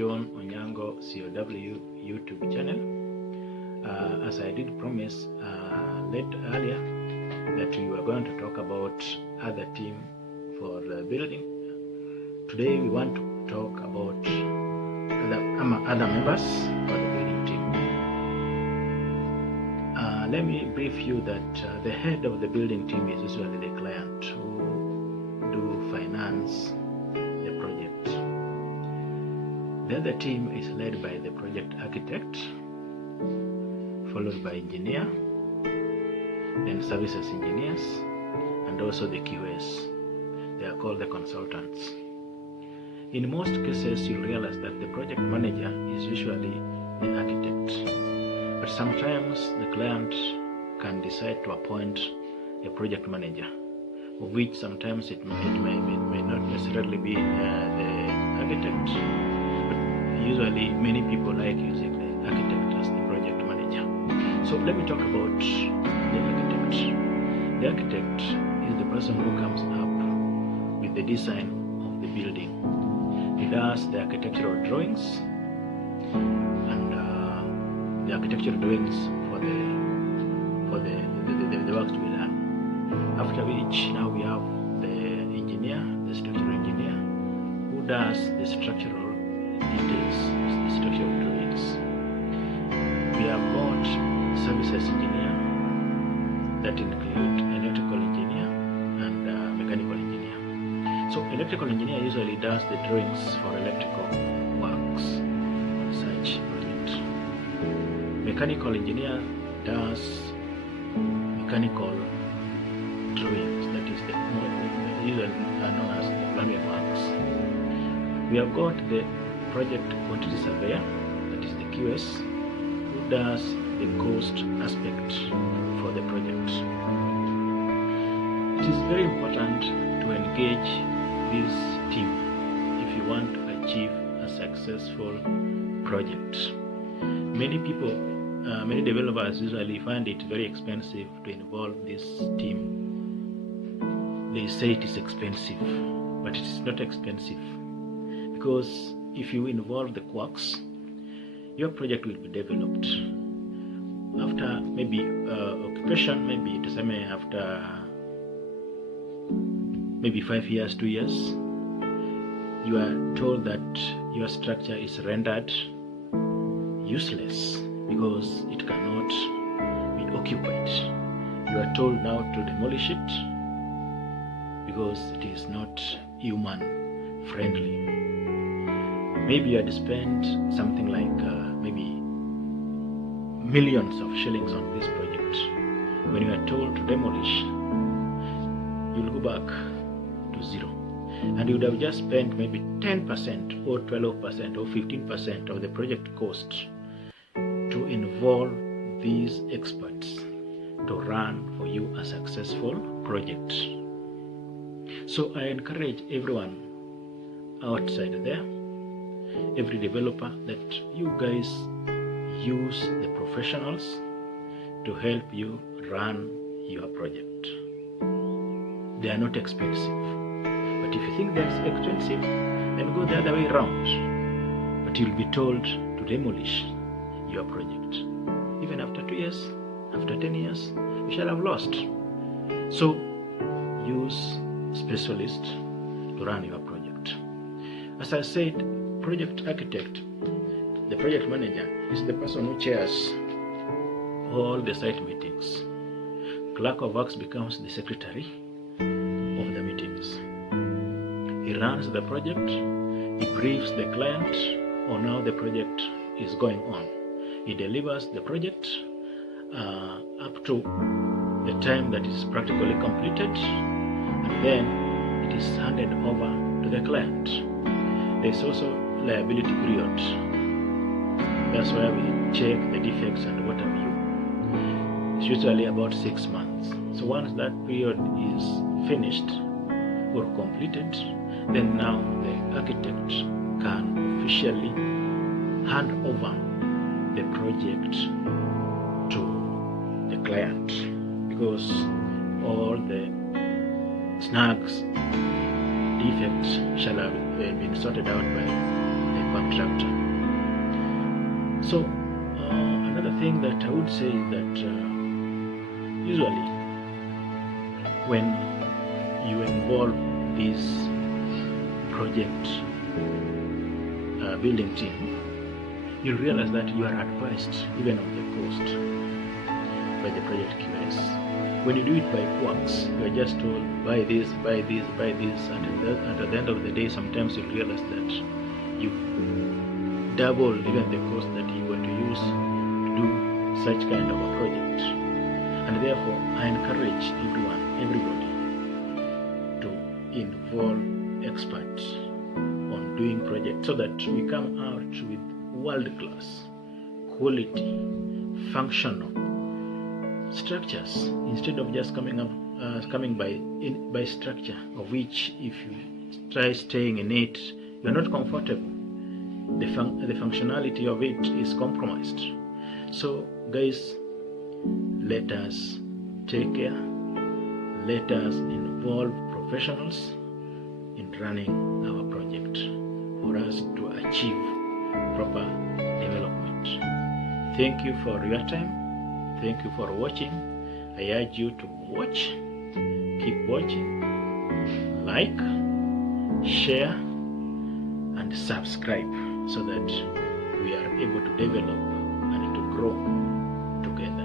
John Onyango C.o.W. YouTube channel. As I did promise earlier that we were going to talk about other team for the building. Today we want to talk about other members for the building team. Let me brief you that the head of the building team is usually the client who do finance the project. The other team is led by the project architect, followed by engineer, then services engineers, and also the QS. They are called the consultants. In most cases, you'll realize that the project manager is usually the architect, but sometimes the client can decide to appoint a project manager, of which sometimes it may not necessarily be the architect, but usually many people like using the architect as the project manager. So let me talk about the architect. The architect is the person who comes up with the design of the building. He does the architectural drawings and the architectural drawings for the works to be done. After which, now we have the engineer, the structural engineer, who does the structural details, the structural drawings. We have got services engineer that include electrical engineer and mechanical engineer. So electrical engineer usually does the drawings for electrical works on such project. Mechanical engineer does mechanical drawings, that is the usually known as the plumbing works. We have got the project quantity surveyor, that is the QS, who does the cost aspect for the project. It is very important to engage this team if you want to achieve a successful project. Many people, many developers usually find it very expensive to involve this team. They say it is expensive, but it is not expensive, because if you involve the quirks, your project will be developed. After maybe occupation, maybe to say after maybe 5 years, 2 years, you are told that your structure is rendered useless because it cannot be occupied. You are told now to demolish it because it is not human friendly. Maybe you had spent something like maybe millions of shillings on this project. When you are told to demolish, you'll go back to zero, and you would have just spent maybe 10% or 12% or 15% of the project cost to involve these experts to run for you a successful project. So I encourage everyone outside there, every developer, that you guys use the professionals to help you run your project. They are not expensive, but if you think that's expensive, then go the other way around. But you'll be told to demolish your project. Even after 2 years, after 10 years, you shall have lost. So use specialists to run your project. As I said, project architect, the project manager, is the person who chairs all the site meetings. Clerk of works becomes the secretary of the meetings. He runs the project, he briefs the client on how the project is going on. He delivers the project up to the time that is practically completed, and then it is handed over to the client. There is also liability period. That's why we check the defects and what have you. It's usually about 6 months. So once that period is finished or completed, then now the architect can officially hand over the project to the client, because all the snags, defects shall have been sorted out by the tractor. So another thing that I would say is that usually when you involve this project building team, you'll realize that you are advised even of the cost by the project QS. When you do it by quirks, you are just told buy this, buy this, buy this, and at the end of the day, sometimes you realize that you double even the cost that you want to use to do such kind of a project. And therefore, I encourage everybody to involve experts on doing projects so that we come out with world-class, quality, functional structures instead of just coming by structure of which if you try staying in it, you're not comfortable. The functionality of it is compromised. So guys, let us take care. Let us involve professionals in running our project for us to achieve proper development. Thank you for your time. Thank you for watching. I urge you to watch, keep watching, like, share, and subscribe so that we are able to develop and to grow together.